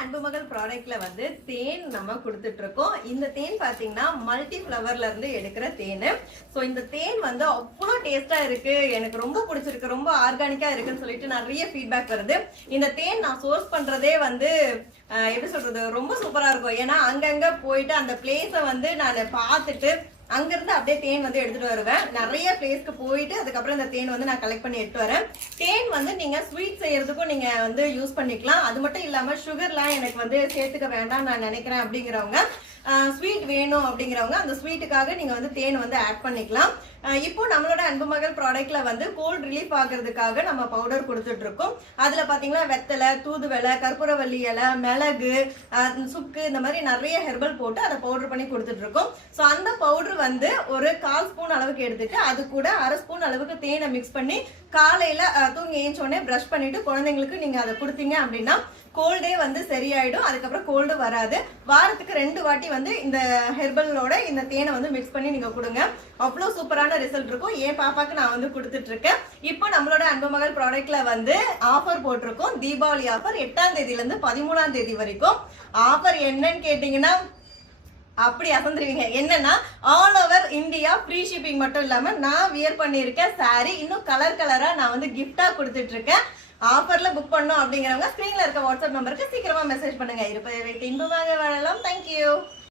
அன்புமகள் ப்ராடக்ட்ல வந்து தேன் நம்ம கொடுத்துட்டு இருக்கோம். இந்த தேன் பாத்தீங்கன்னா மல்டி ஃபிளவர்ல இருந்து எடுக்கிற தேன். ஸோ இந்த தேன் வந்து அவ்வளோ டேஸ்டா இருக்கு, எனக்கு ரொம்ப பிடிச்சிருக்கு, ரொம்ப ஆர்கானிக்கா இருக்குன்னு சொல்லிட்டு நிறைய ஃபீட்பேக் வருது. இந்த தேன் நான் சோர்ஸ் பண்றதே வந்து எப்படி சொல்றது, ரொம்ப சூப்பரா இருக்கும். ஏன்னா அங்கங்க போயிட்டு அந்த பிளேஸை வந்து நான் பார்த்துட்டு அங்கிருந்து அப்படியே தேன் வந்து எடுத்துட்டு வருவேன். நிறைய பிளேஸ்க்கு போயிட்டு அதுக்கப்புறம் இந்த தேன் வந்து நான் கலெக்ட் பண்ணி எடுத்து வரேன். தேன் வந்து நீங்க ஸ்வீட் செய்யறதுக்கும் நீங்க வந்து யூஸ் பண்ணிக்கலாம். அது மட்டும் இல்லாம சுகர்லாம் எனக்கு வந்து சேர்த்துக்க வேண்டாம் நான் நினைக்கிறேன் அப்படிங்கிறவங்க, ஸ்வீட் வேணும் அப்படிங்கிறவங்க அந்த ஸ்வீட்டுக்காக நீங்க வந்து தேன் வந்து ஆட் பண்ணிக்கலாம். இப்போ நம்மளோட அன்புமகள் ப்ராடக்ட்ல வந்து கோல்ட் ரிலீஃப் ஆகுறதுக்காக நம்ம பவுடர் கொடுத்துட்டு இருக்கோம். அதுல பாத்தீங்கன்னா வெத்தலை, தூதுவளை, கற்பூரவள்ளி இலை, மிளகு, சுக்கு, இந்த மாதிரி நிறைய ஹெர்பல் போட்டு அதை பவுடர் பண்ணி கொடுத்துட்டு இருக்கோம். ஸோ அந்த பவுடர் வந்து ஒரு 1/4 ஸ்பூன் அளவுக்கு எடுத்துட்டு அது கூட 1/2 ஸ்பூன் அளவுக்கு தேனை மிக்ஸ் பண்ணி காலையில தூங்கி ஏஞ்சோடனே ப்ரஷ் பண்ணிட்டு குழந்தைங்களுக்கு நீங்க அதை கொடுத்தீங்க அப்படின்னா கோல்டே வந்து சரியாயிடும். அதுக்கப்புறம் கோல்டு வராது. வாரத்துக்கு 2 வாட்டி வந்து இந்த ஹெர்பலோட இந்த தேனை வந்து மிக்ஸ் பண்ணி நீங்க கொடுங்க. அவ்வளோ சூப்பரான ரிசல்ட் இருக்கும். என் பாப்பாக்கு நான் வந்து கொடுத்துட்டு இருக்கேன். இப்போ நம்மளோட அன்புமகள் ப்ராடக்ட்ல வந்து ஆஃபர் போட்டிருக்கோம். தீபாவளி ஆஃபர் 8ஆம் தேதியில இருந்து 13ஆம் தேதி வரைக்கும். ஆஃபர் என்னன்னு கேட்டீங்கன்னா அப்படி அசந்துருவீங்க. என்னன்னா all over India free shipping மட்டும் இல்லாம நான் வியர் பண்ணியிருக்க சாரி இன்னும் கலர் கலரா நான் வந்து கிஃப்டா கொடுத்துட்டு இருக்கேன். ஆஃபர்ல புக் பண்ணோம் அப்படிங்கிறவங்க ஸ்கிரீன்ல இருக்க வாட்ஸ்அப் நம்பருக்கு சீக்கிரமா மெசேஜ் பண்ணுங்க. இருப்பதை வைத்து இன்பமாக வாழலாம். தேங்க்யூ.